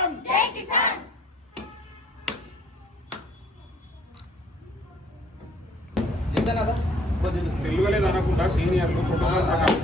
జవాన్ జై కిసాన్ తెలుగులేదు అనకుండా సీనియర్లు ప్రోటోకాల్ ప్రకారం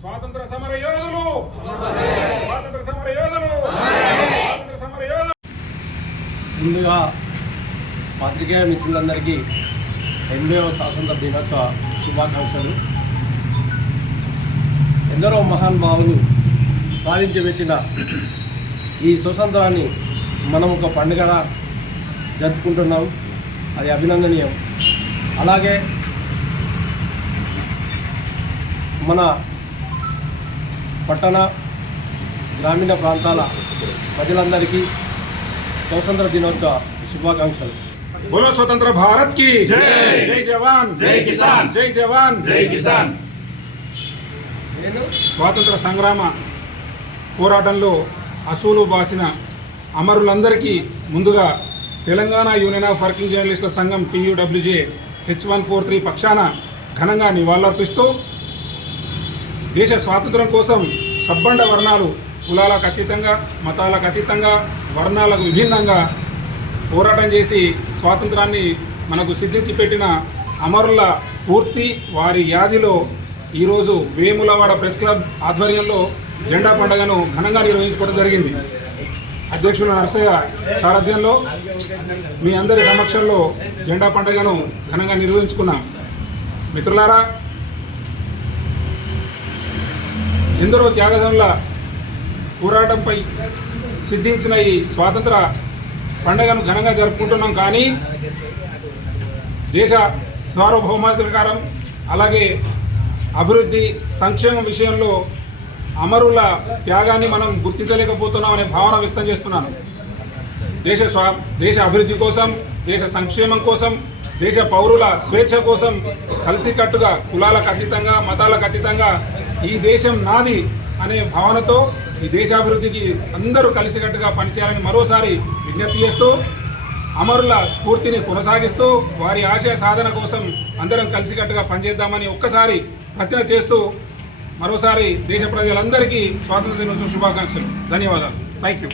స్వాతంత్ర సమర యోధులు ముందుగా పాత్రికేయ మిత్రులందరికీ 80వ స్వాతంత్ర దినోత్సవ శుభాకాంక్షలు. ఎందరో మహానుభావులు సాధించబెట్టిన ఈ స్వతంత్రాన్ని మనం ఒక పండుగగా జరుపుకుంటున్నాం. అది అభినందనీయం. అలాగే మన పట్టణ గ్రామీణ ప్రాంతాల ప్రజలందరికీ స్వాతంత్ర దినోత్సవ శుభాకాంక్షలు. బోలో స్వతంత్ర భారత్ కి జై. జై జవాన్ జై కిసాన్. జై జవాన్ జై కిసాన్. స్వాతంత్ర సంగ్రామ పోరాటంలో అసూలు బాసిన అమరులందరికీ ముందుగా తెలంగాణ యూనియన్ ఆఫ్ వర్కింగ్ జర్నలిస్టుల సంఘం TUWJ H143 పక్షాన ఘనంగా నివాళులర్పిస్తూ దేశ స్వాతంత్ర్యం కోసం సబ్బండ వర్ణాలు కులాలకు అతీతంగా మతాలకు అతీతంగా వర్ణాలకు విభిన్నంగా పోరాటం చేసి స్వాతంత్రాన్ని మనకు సిద్ధించి పెట్టిన అమరుల స్ఫూర్తి వారి యాదిలో ఈరోజు వేములవాడ ప్రెస్ క్లబ్ ఆధ్వర్యంలో జెండా పండుగను ఘనంగా నిర్వహించుకోవడం జరిగింది. అధ్యక్షులు నరసయ్య సారథ్యంలో మీ అందరి సమక్షంలో జెండా పండుగను ఘనంగా నిర్వహించుకున్నాం. మిత్రులారా, ఎందరో త్యాగదనుల పోరాటంపై సిద్ధించిన ఈ స్వాతంత్ర పండుగను ఘనంగా జరుపుకుంటున్నాం. కానీ దేశ సార్వభౌమాధికారం అలాగే అభివృద్ధి సంక్షేమం విషయంలో అమరుల త్యాగాన్ని మనం గుర్తించలేకపోతున్నాం అనే భావన వ్యక్తం చేస్తున్నాను. దేశ అభివృద్ధి కోసం, దేశ సంక్షేమం కోసం, దేశ పౌరుల స్వేచ్ఛ కోసం కలిసికట్టుగా కులాలకు అతీతంగా మతాలకు అతీతంగా ఈ దేశం నాది అనే భావనతో ఈ దేశాభివృద్ధికి అందరూ కలిసికట్టుగా పనిచేయాలని మరోసారి విజ్ఞప్తి చేస్తూ అమరుల స్ఫూర్తిని కొనసాగిస్తూ వారి ఆశయ సాధన కోసం అందరం కలిసికట్టుగా పనిచేద్దామని ఒక్కసారి ప్రతిన చేస్తూ మరోసారి దేశ ప్రజలందరికీ స్వాతంత్ర దినోత్సవ శుభాకాంక్షలు. ధన్యవాదాలు. Thank you.